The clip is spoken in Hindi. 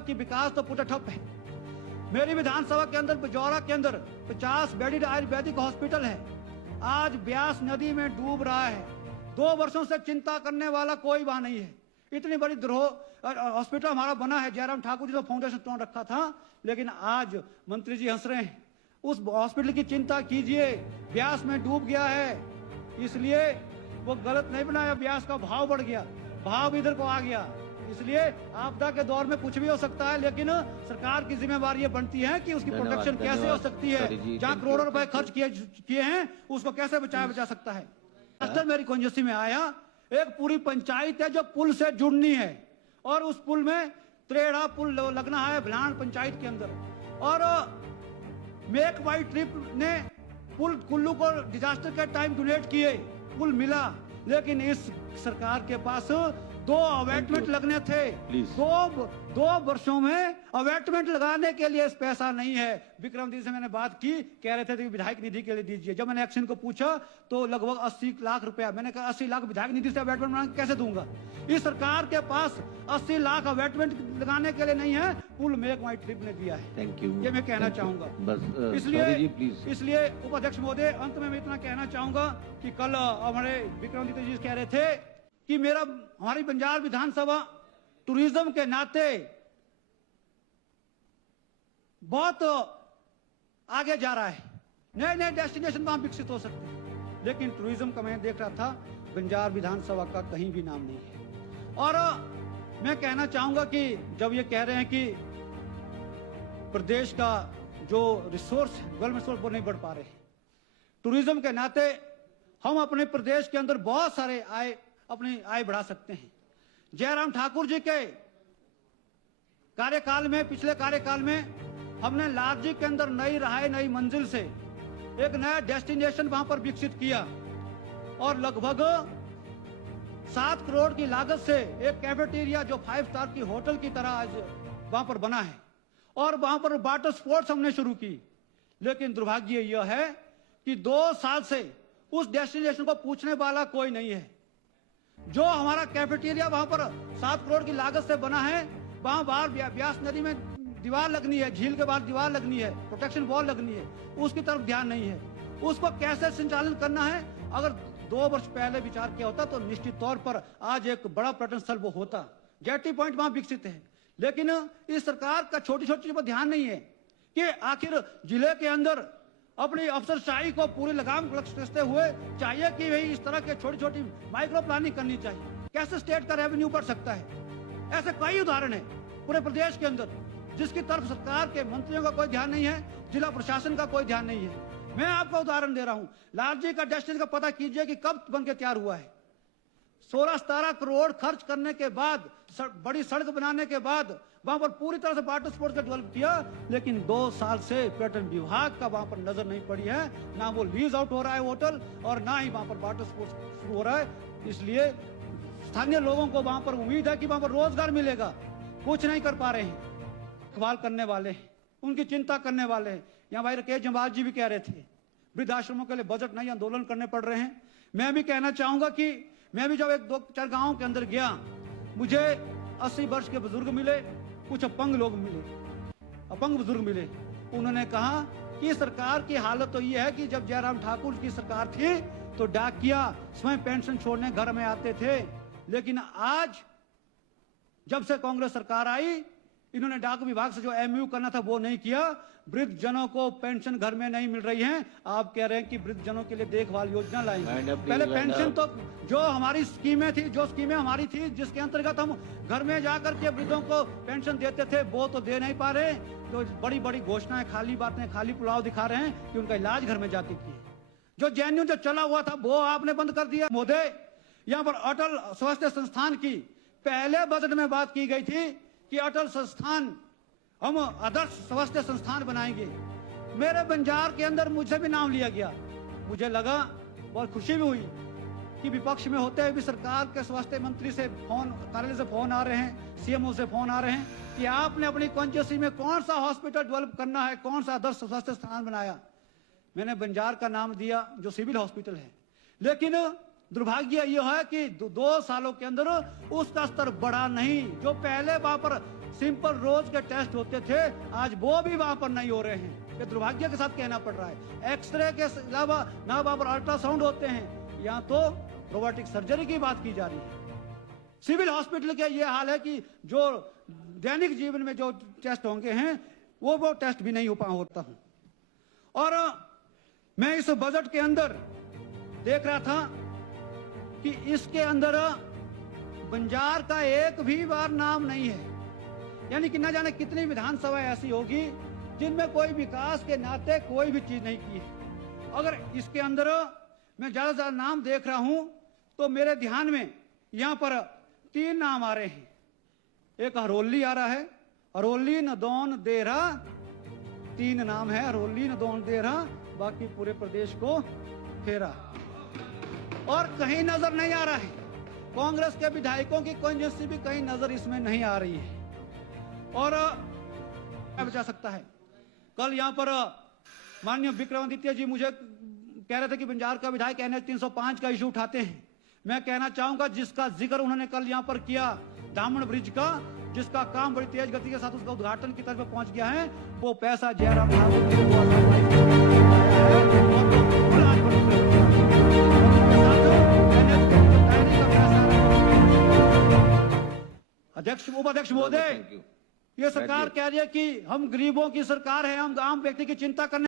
कि विकास तो पूरा ठप है। मेरी विधानसभा के अंदर बजौरा के अंदर 50 बेडेड आयुर्वेदिक हॉस्पिटल है, आज ब्यास नदी में डूब रहा है। 2 वर्षों से चिंता करने वाला कोई वहां नहीं है। इतनी बड़ी हॉस्पिटल हमारा बना है, जयराम ठाकुर जी ने फाउंडेशन स्टोन रखा था, लेकिन आज मंत्री जी हंस रहे हैं। उस हॉस्पिटल की चिंता कीजिए, ब्यास में डूब गया है, इसलिए वो गलत नहीं बनाया, ब्यास का भाव बढ़ गया, भाव इधर को आ गया। इसलिए आपदा के दौर में कुछ भी हो सकता है, लेकिन सरकार की जिम्मेवारी बनती है कि उसकी प्रोटेक्शन कैसे हो सकती है। जहां करोड़ों रुपए खर्च किए हैं उसको कैसे बचा सकता है। अक्सर मेरी कॉन्स्टिट्यूंसी में आया, एक पूरी पंचायत है जो पुल से जुड़नी है, और उस पुल में त्रेड़ा पुल लगना है भलान पंचायत के अंदर, और मेक माई ट्रिप ने पुल कुल्लू को डिजास्टर के टाइम डोनेट किए, पुल मिला, लेकिन इस सरकार के पास 2 अवेटमेंट लगने थे। 2 वर्षों में अवेटमेंट लगाने के लिए पैसा नहीं है। विक्रम दी से मैंने बात की, कह रहे थे कि विधायक निधि के लिए दीजिए। जब मैंने एक्शन को पूछा तो लगभग 80 लाख रुपया, मैंने कहा 80 लाख विधायक निधि से अवेटमेंट बनाने कैसे दूंगा। इस सरकार के पास 80 लाख अवेटमेंट लगाने के लिए नहीं है, पुल मेक माई ट्रिप ने दिया है। थैंक यू, ये मैं कहना चाहूंगा। इसलिए उपाध्यक्ष महोदय, अंत में मैं इतना कहना चाहूंगा कि कल हमारे विक्रम जी कह रहे थे कि हमारी बंजार विधानसभा टूरिज्म के नाते बहुत आगे जा रहा है, नए नए डेस्टिनेशन वहां विकसित हो सकते हैं, लेकिन टूरिज्म का मैं देख रहा था बंजार विधानसभा का कहीं भी नाम नहीं है। और मैं कहना चाहूंगा कि जब ये कह रहे हैं कि प्रदेश का जो रिसोर्स डेवलपमेंट रिसोर्स वो नहीं बढ़ पा रहे, टूरिज्म के नाते हम अपने प्रदेश के अंदर बहुत सारे अपनी आय बढ़ा सकते हैं। जयराम ठाकुर जी के कार्यकाल में, पिछले कार्यकाल में हमने लालजी के अंदर नई राह नई मंजिल से एक नया डेस्टिनेशन वहां पर विकसित किया, और लगभग 7 करोड़ की लागत से एक कैफेटेरिया जो 5 स्टार की होटल की तरह आज वहां पर बना है, और वहां पर वाटर स्पोर्ट्स हमने शुरू की। लेकिन दुर्भाग्य यह है कि 2 साल से उस डेस्टिनेशन को पूछने वाला कोई नहीं है। जो हमारा कैफेटेरिया वहां पर 7 करोड़ की लागत से बना है, वहां बाहर ब्यास नदी में दीवार लगनी है, झील के बाहर दीवार लगनी है, प्रोटेक्शन वॉल लगनी है, उसकी तरफ ध्यान नहीं है। उसको कैसे संचालन करना है, अगर 2 वर्ष पहले विचार किया होता तो निश्चित तौर पर आज एक बड़ा पर्यटन स्थल वो होता। जेटी पॉइंट वहां विकसित है, लेकिन इस सरकार का छोटी छोटी चीजों पर ध्यान नहीं है कि आखिर जिले के अंदर अपनी अफसरशाही को पूरी लगाम कसते हुए चाहिए कि भाई इस तरह के छोटी छोटी माइक्रो प्लानिंग करनी चाहिए। कैसे स्टेट का रेवेन्यू बढ़ सकता है। ऐसे कई उदाहरण है पूरे प्रदेश के अंदर जिसकी तरफ सरकार के मंत्रियों का कोई ध्यान नहीं है, जिला प्रशासन का कोई ध्यान नहीं है। मैं आपको उदाहरण दे रहा हूं, लालजी का डेस्टिनेशन का पता कीजिए कि कब बन के तैयार हुआ है। 16-17 करोड़ खर्च करने के बाद, बड़ी सड़क बनाने के बाद वहां पर पूरी तरह से वाटर स्पोर्ट्स का डेवलप किया, लेकिन 2 साल से पर्यटन विभाग का वहां पर नजर नहीं पड़ी है। ना वो लीज आउट हो रहा है होटल, और ना ही वहां पर वाटर स्पोर्ट्स शुरू हो रहा है। इसलिए स्थानीय लोगों को वहां पर उम्मीद है कि वहां पर रोजगार मिलेगा, कुछ नहीं कर पा रहे हैं। सवाल करने वाले, उनकी चिंता करने वाले हैं। यहाँ भाई राकेश जम्वाल जी भी कह रहे थे वृद्धाश्रमों के लिए बजट नहीं, आंदोलन करने पड़ रहे हैं। मैं भी कहना चाहूंगा कि मैं भी जब 1-2-4 गांव के अंदर गया, मुझे 80 वर्ष के बुजुर्ग मिले, कुछ अपंग लोग मिले, अपंग बुजुर्ग मिले। उन्होंने कहा कि सरकार की हालत तो ये है कि जब जयराम ठाकुर की सरकार थी तो डाकिया स्वयं पेंशन छोड़ने घर में आते थे, लेकिन आज जब से कांग्रेस सरकार आई, इन्होंने डाक विभाग से जो एमयू करना था वो नहीं किया। वृद्ध जनों को पेंशन घर में नहीं मिल रही है। आप कह रहे हैं कि वृद्ध जनों के लिए देखभाल योजना लाएंगे। पहले पेंशन तो जो हमारी स्कीमें थी, जो स्कीमें हमारी थी, जिसके अंतर्गत हम घर में जाकर के वृद्धों को पेंशन देते थे, वो तो दे नहीं पा रहे। तो बड़ी बड़ी घोषणाएं, खाली बातें, खाली पुलाव दिखा रहे हैं कि उनका इलाज घर में जाके किए। जो जेएनयू जो चला हुआ था वो आपने बंद कर दिया। मोदी, यहाँ पर अटल स्वास्थ्य संस्थान की पहले बजट में बात की गई थी कि अटल संस्थान हम आदर्श स्वास्थ्य संस्थान बनाएंगे। मेरे बंजार के अंदर मुझे भी नाम लिया गया। मुझे लगा, बहुत खुशी भी हुई कि विपक्ष में होते हुए भी सरकार के स्वास्थ्य मंत्री से कार्यालय से फोन आ रहे हैं, सीएमओ से फोन आ रहे हैं कि आपने अपनी कॉन्स्टिट्यूंसी में कौन सा हॉस्पिटल डेवलप करना है, कौन सा आदर्श स्वास्थ्य स्थान बनाया। मैंने बंजार का नाम दिया जो सिविल हॉस्पिटल है, लेकिन दुर्भाग्य यह है कि 2 सालों के अंदर उसका स्तर बढ़ा नहीं। जो पहले वहां पर सिंपल रोज के टेस्ट होते थे, आज वो भी वहां पर नहीं हो रहे हैं। ये दुर्भाग्य के साथ कहना पड़ रहा है। एक्सरे के अलावा ना वहां पर अल्ट्रासाउंड होते हैं, यहाँ तो रोबोटिक सर्जरी की बात की जा रही है। सिविल हॉस्पिटल के ये हाल है कि जो दैनिक जीवन में जो टेस्ट होंगे हैं वो टेस्ट भी नहीं होता हूं। और मैं इस बजट के अंदर देख रहा था कि इसके अंदर बंजार का एक भी बार नाम नहीं है, यानी कि न जाने कितनी विधानसभा ऐसी होगी जिनमें कोई विकास के नाते कोई भी चीज नहीं की है। अगर इसके अंदर मैं ज्यादा से ज्यादा नाम देख रहा हूं तो मेरे ध्यान में यहां पर 3 नाम आ रहे हैं। एक हरोली आ रहा है, हरोली, नदौन, देहरा, 3 नाम है, हरोली, नदौन, देहरा, बाकी पूरे प्रदेश को फेरा। और कहीं नजर नहीं आ रहा है कांग्रेस के विधायकों की कंजूसी भी कहीं नजर इसमें नहीं आ रही है। और क्या बचा सकता है? कल यहाँ पर माननीय विक्रमादित्य जी मुझे कह रहे थे कि बंजार का विधायक NH 305 का इशू उठाते हैं। मैं कहना चाहूंगा जिसका जिक्र उन्होंने कल यहाँ पर किया, दामन ब्रिज का, जिसका काम बड़ी तेज गति के साथ उसका उद्घाटन की तरफ पहुंच गया है, वो पैसा जयराम अध्यक्ष उपाध्यक्ष महोदय, ये सरकार कह रही है कि हम गरीबों की सरकार है, हम आम व्यक्ति की चिंता करने